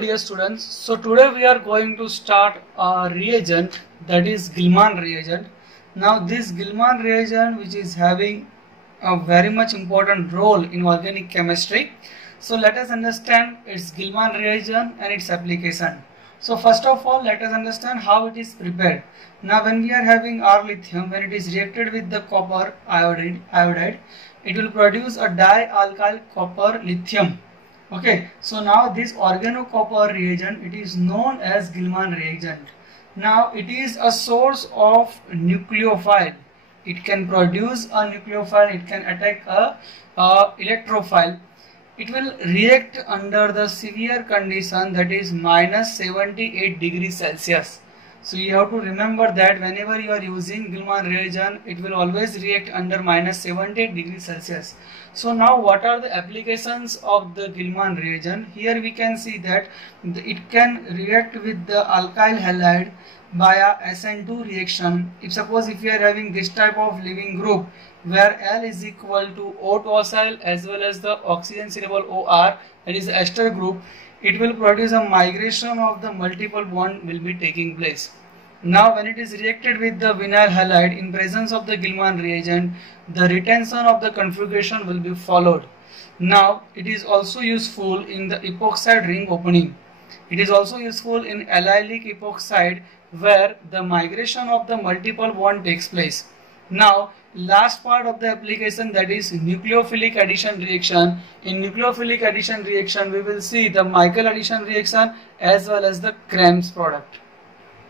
dear students, so today we are going to start a reagent, that is Gilman reagent. Now this Gilman reagent, which is having a very much important role in organic chemistry. So let us understand its Gilman reagent and its application. So first of all, let us understand how it is prepared. Now when we are having our lithium, when it is reacted with the copper iodide, it will produce a dialkyl copper lithium. Okay, so now this organocopper reagent, it is known as Gilman reagent. Now it is a source of nucleophile. It can produce a nucleophile, it can attack a electrophile. It will react under the severe condition, that is minus 78 degrees Celsius. So you have to remember that whenever you are using Gilman reagent, it will always react under minus 78 degrees Celsius. So now what are the applications of the Gilman reagent? Here we can see that it can react with the alkyl halide via SN2 reaction. If you are having this type of living group where L is equal to O tosyl as well as the oxygen syllable OR, that is the ester group, it will produce a migration of the multiple bond will be taking place. Now when it is reacted with the vinyl halide in presence of the Gilman reagent, the retention of the configuration will be followed. Now it is also useful in the epoxide ring opening. It is also useful in allylic epoxide where the migration of the multiple bond takes place. Now last part of the application, that is nucleophilic addition reaction. In nucleophilic addition reaction we will see the Michael addition reaction as well as the Krebs product.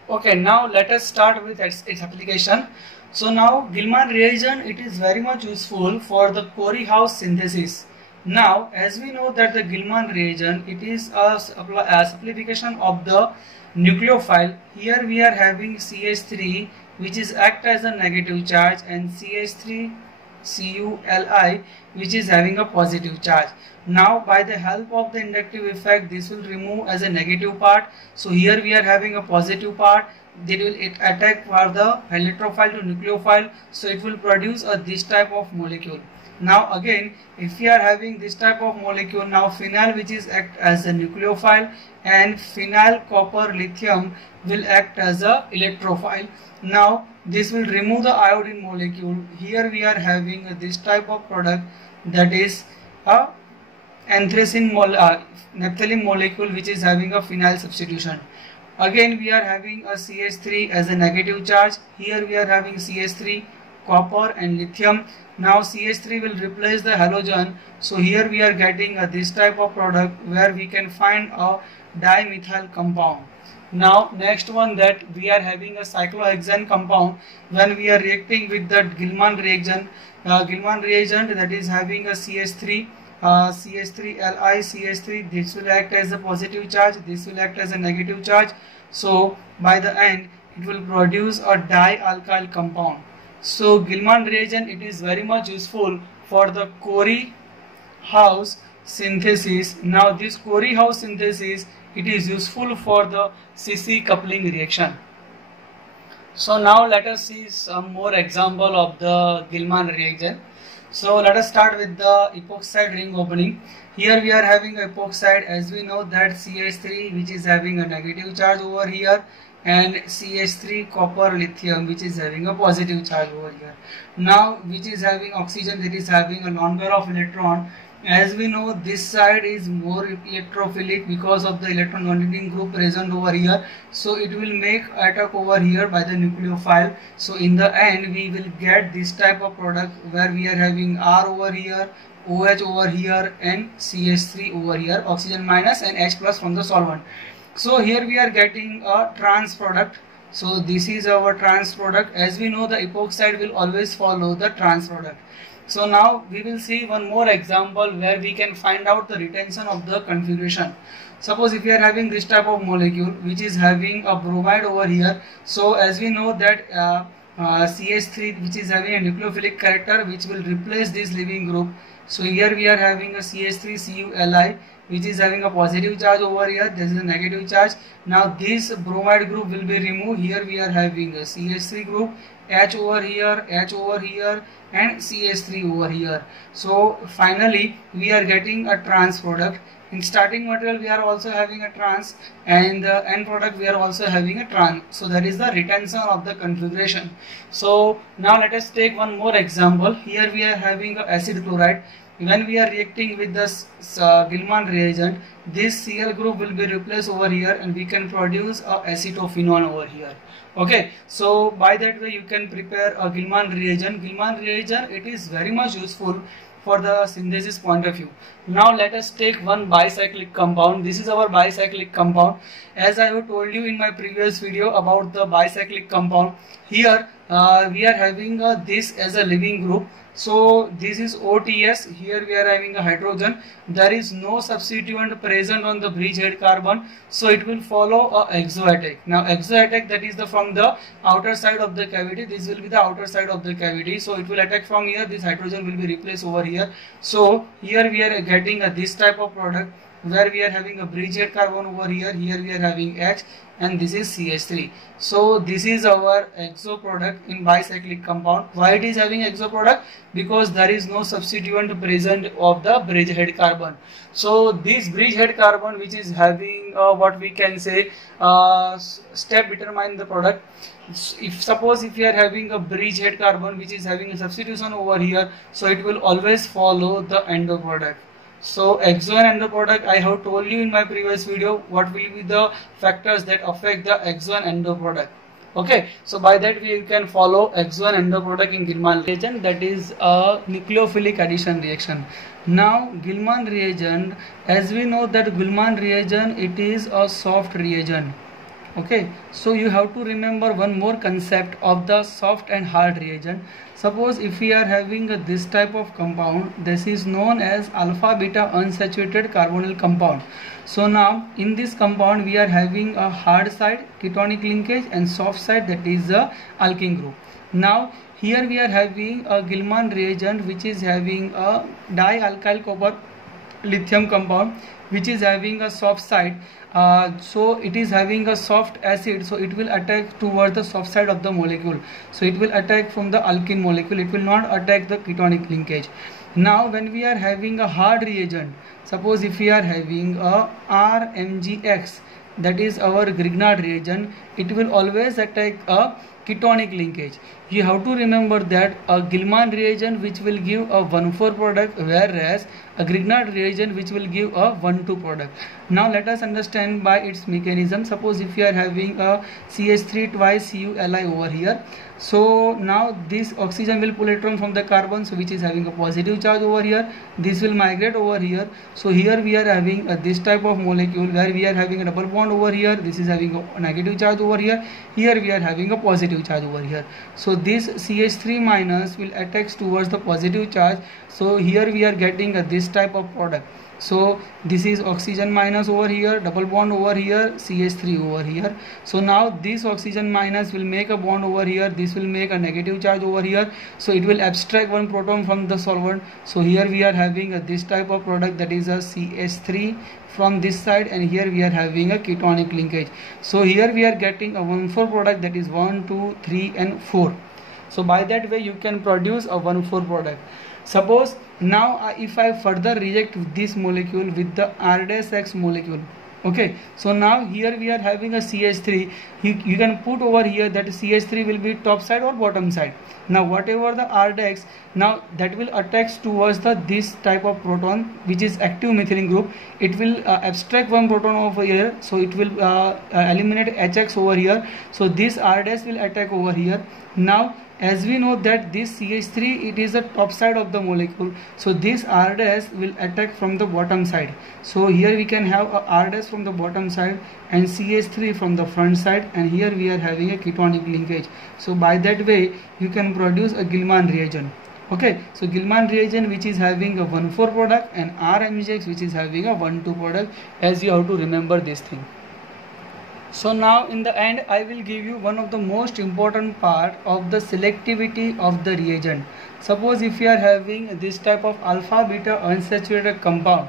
Okay, now let us start with its application. So now Gilman reagent, it is very much useful for the Cori House synthesis. Now as we know that the Gilman reagent, it is a simplification of the nucleophile. Here we are having CH3 which is act as a negative charge and CH3 CuLi which is having a positive charge. Now by the help of the inductive effect, this will remove as a negative part. So here we are having a positive part. It will attack for the electrophile to nucleophile, so it will produce this type of molecule. Now again, if we are having this type of molecule, now phenyl which is act as a nucleophile and phenyl copper lithium will act as a electrophile. Now this will remove the iodine molecule. Here we are having this type of product, that is a anthracene naphthalene molecule which is having a phenyl substitution. Again we are having a CH3 as a negative charge. Here we are having CH3, copper and lithium. Now CH3 will replace the halogen. So here we are getting this type of product where we can find a dimethyl compound. Now next one, that we are having a cyclohexane compound when we are reacting with the Gilman reagent. That is having a CH3, CH3Li, CH3, this will act as a positive charge, this will act as a negative charge. So by the end it will produce a dialkyl compound. So Gilman reagent, it is very much useful for the Cori House synthesis. Now this Cori House synthesis, it is useful for the Cis coupling reaction. So now let us see some more example of the Gilman reagent. So let us start with the epoxide ring opening. Here we are having epoxide, as we know that CH3 which is having a negative charge over here and CH3 copper lithium which is having a positive charge over here. Now which is having oxygen, that is having a lone pair of electron. As we know, this side is more electrophilic because of the electron donating group present over here. So it will make attack over here by the nucleophile. So in the end we will get this type of product where we are having R over here, OH over here and CH3 over here, oxygen minus and H plus from the solvent. So here we are getting a trans product. So this is our trans product. As we know, the epoxide will always follow the trans product. So now we will see one more example where we can find out the retention of the configuration. Suppose if we are having this type of molecule which is having a bromide over here. So as we know that CH3 which is having a nucleophilic character which will replace this living group. So here we are having a CH3 CuLi which is having a positive charge over here, this is a negative charge. Now this bromide group will be removed. Here we are having a CH3 group, H over here and CH3 over here. So finally we are getting a trans product. In starting material we are also having a trans, and the end product we are also having a trans. So that is the retention of the configuration. So now let us take one more example. Here we are having a acid chloride. When we are reacting with this Gilman reagent, this Cl group will be replaced over here, and we can produce a acetophenone over here. Okay, so by that way you can prepare a Gilman reagent. Gilman reagent, it is very much useful for the synthesis point of view. Now let us take one bicyclic compound. This is our bicyclic compound. As I have told you in my previous video about the bicyclic compound, here we are having this as a living group. So this is OTS. Here we are having a hydrogen. There is no substituent present on the bridgehead carbon, so it will follow a exoattack. Now exoattack, that is from the outer side of the cavity. This will be the outer side of the cavity. So it will attack from here. This hydrogen will be replaced over here. So here we are getting this type of product where we are having a bridgehead carbon over here. Here we are having H, and this is CH3. So this is our exo product in bicyclic compound. Why it is having exo product? Because there is no substituent present of the bridgehead carbon. So this bridgehead carbon, which is having what we can say step determine the product. If suppose if you are having a bridgehead carbon which is having a substitution over here, so it will always follow the endo product. So exo and endo product, I have told you in my previous video what will be the factors that affect the exo and endo product. Okay, so by that way you can follow exo and endo product in Gilman reagent, that is a nucleophilic addition reaction. Now Gilman reagent, as we know that Gilman reagent, it is a soft reagent. Okay, so you have to remember one more concept of the soft and hard reagent. Suppose if we are having this type of compound, this is known as alpha beta unsaturated carbonyl compound. So now in this compound we are having a hard side ketonic linkage and soft side, that is the alkene group. Now here we are having a Gilman reagent which is having a dialkyl copper lithium compound which is having a soft side. So it is having a soft acid, so it will attack towards the soft side of the molecule. So it will attack from the alkene molecule, it will not attack the ketonic linkage. Now when we are having a hard reagent, suppose if we are having a RMgX, that is our Grignard reagent, it will always attack a ketonic linkage. You have to remember that a Gilman reagent which will give a 1,4 product, whereas a Grignard reagent which will give a 1,2 product. Now let us understand by its mechanism. Suppose if you are having a CH3 twice CuLi over here, so now this oxygen will pull electron from the carbon, so which is having a positive charge over here. This will migrate over here. So here we are having this type of molecule where we are having a double bond over here. This is having a negative charge over here. Here we are having a positive charge over here. So this CH3 minus will attack towards the positive charge. So here we are getting this type of product. So this is oxygen minus over here, double bond over here, CH3 over here. So now this oxygen minus will make a bond over here, this will make a negative charge over here. So it will abstract one proton from the solvent. So here we are having this type of product, that is a CH3 from this side, and here we are having a ketonic linkage. So here we are getting a 1,4 product, that is 1, 2, 3 and 4. So by that way you can produce a 1,4 product. Suppose now if I further react this molecule with the R-X molecule, okay, so now here we are having a CH3, you can put over here that CH3 will be top side or bottom side. Now whatever the R-X, now that will attack towards this type of proton which is active methylene group. It will abstract one proton over here, so it will eliminate HX over here. So this R-X will attack over here. Now as we know that this CH3, it is the top side of the molecule, so this R-Dash will attack from the bottom side. So here we can have a R-Dash from the bottom side and CH3 from the front side, and here we are having a ketonic linkage. So by that way you can produce a Gilman reagent. Okay, so Gilman reagent which is having a 1,4 product and RMgX which is having a 1,2 product, as you have to remember this thing. So now in the end I will give you one of the most important part of the selectivity of the reagent. Suppose if you are having this type of alpha beta unsaturated compound.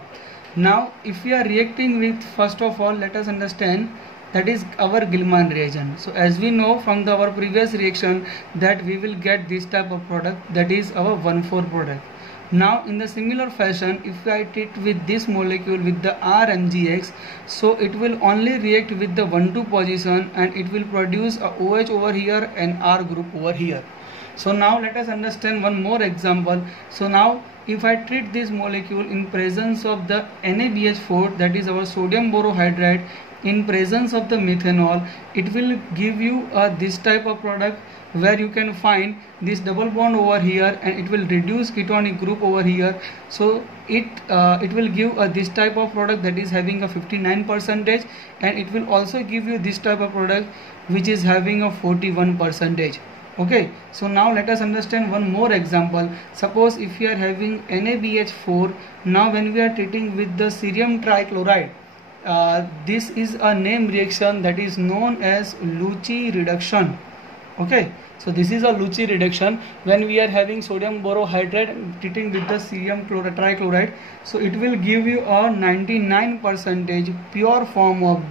Now if we are reacting with, first of all let us understand, that is our Gilman reagent. So as we know from our previous reaction that we will get this type of product, that is our 1,4 product. Now in the similar fashion, if I treat with this molecule with the RMgX, so it will only react with the 1,2 position and it will produce a OH over here and R group over here. So now let us understand one more example. So now if I treat this molecule in presence of the NaBH4, that is our sodium borohydride, in presence of the methanol, it will give you this type of product where you can find this double bond over here and it will reduce ketonic group over here. So it will give this type of product that is having a 59%, and it will also give you this type of product which is having a 41%. Okay, so now let us understand one more example. Suppose if you are having NaBH4, now when we are treating with the cerium trichloride, this is a name reaction that is known as Lucci reduction. Okay, so this is a Lucci reduction when we are having sodium borohydride treating with the cerium trichloride. So it will give you a 99% pure form of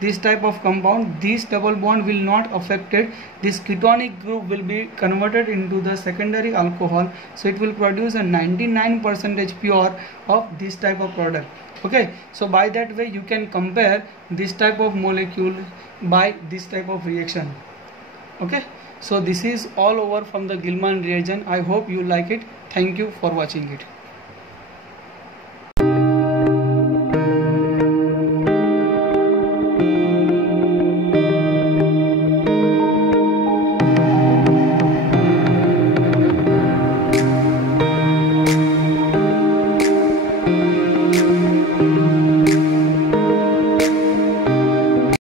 this type of compound. This double bond will not affected. This ketonic group will be converted into the secondary alcohol, so it will produce a 99% pure of this type of product. Okay, so by that way you can compare this type of molecule by this type of reaction. Okay, so this is all over from the Gilman reagent. I hope you like it. Thank you for watching it.